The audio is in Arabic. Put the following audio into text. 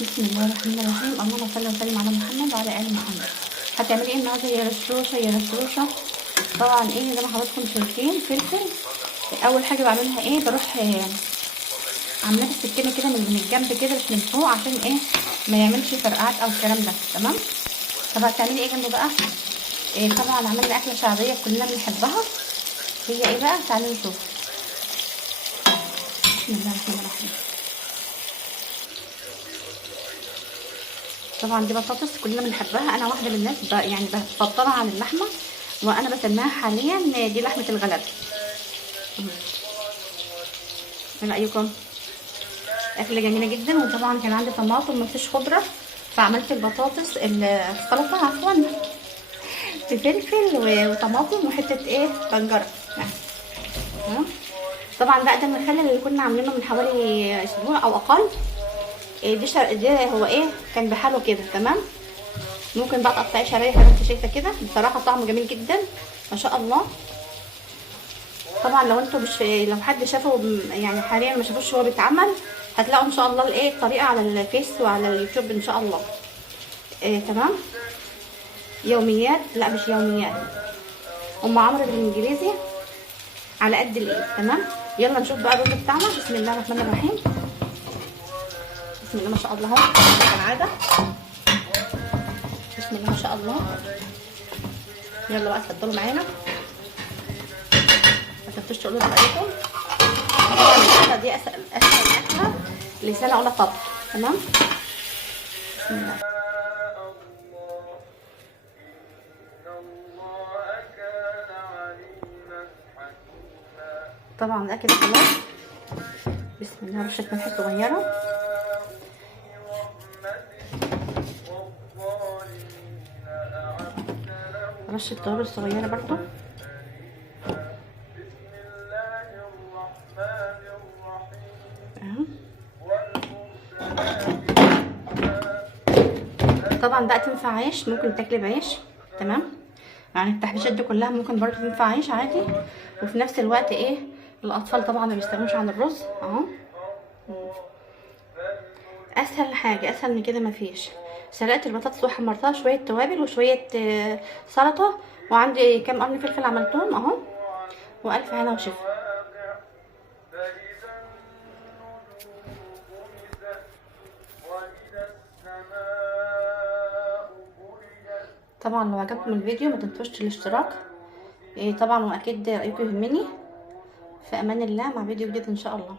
بسم الله الرحمن الرحيم. اللهم صل وسلم على محمد وعلى ال محمد. هتعملي ايه النهارده يا رشروشه يا رشروشه؟ طبعا ايه زي ما حضراتكم شايفين فلفل. اول حاجه بعملها ايه، بروح عاملاه بالسكينه كده من الجنب كده مش من فوق، عشان ايه ما يعملش فرقعات او الكلام ده. تمام. طب هتعملي ايه جنبه بقى؟ طبعا عملنا اكله شعبيه كلنا بنحبها. هي ايه بقى؟ تعالوا نشوف. بسم الله الرحمن الرحيم. طبعا دي بطاطس كلنا بنحبها. انا واحده من الناس يعني بفضلها عن اللحمه، وانا بسميها حاليا دي لحمه الغلابه. ايه رايكم؟ اكله جميله جدا. وطبعا كان عندي طماطم مفيش خضره، فعملت البطاطس السلطه عفوا بفلفل وطماطم وحته ايه بنجره يعني. تمام. طبعا بقى ده المخلل اللي كنا عاملينه من حوالي اسبوع او اقل. دي هو ايه كان بحاله كده. تمام. ممكن بقى تقطعي شرايح زي ما انت شايفه كده. بصراحه طعمه جميل جدا ما شاء الله. طبعا لو انتوا مش لو حد شافه يعني حاليا ما شافوش هو بيتعمل، هتلاقوا ان شاء الله الايه الطريقه على الفيس وعلى اليوتيوب ان شاء الله. تمام. يوميات، لا مش يوميات، ام عمرو بالانجليزي على قد الايد. تمام. يلا نشوف بقى الرز بتاعنا. بسم الله الرحمن الرحيم. بسم الله ما شاء الله اهو كالعاده. بسم الله ما شاء الله. يلا بقى اتفضلوا معانا، ما تنسوش تقولوا رايكم. طبعا الاكله دي اسهل اكله لسنه اولى طبخ. تمام. بسم الله. طبعا ده كده خلاص. بسم الله. رشه ملح صغيره، رشه توابل صغيره برضو. طبعا بقى تنفع عيش، ممكن تاكلي بعيش. تمام. يعني التحبيشات دي كلها ممكن برضو تنفع عيش عادي. وفي نفس الوقت ايه الاطفال طبعا ما بيستغنوش عن الرز اهو. اسهل حاجه، اسهل من كده مفيش. سلقت البطاطس وحمرتها شويه توابل وشويه سلطه، وعندي كام قرن فلفل عملتهم اهو. والف هنا وشفا. طبعا لو عجبكم الفيديو ما تنسوش الاشتراك. طبعا واكيد رايكم يهمني. في امان الله، مع فيديو جديد ان شاء الله.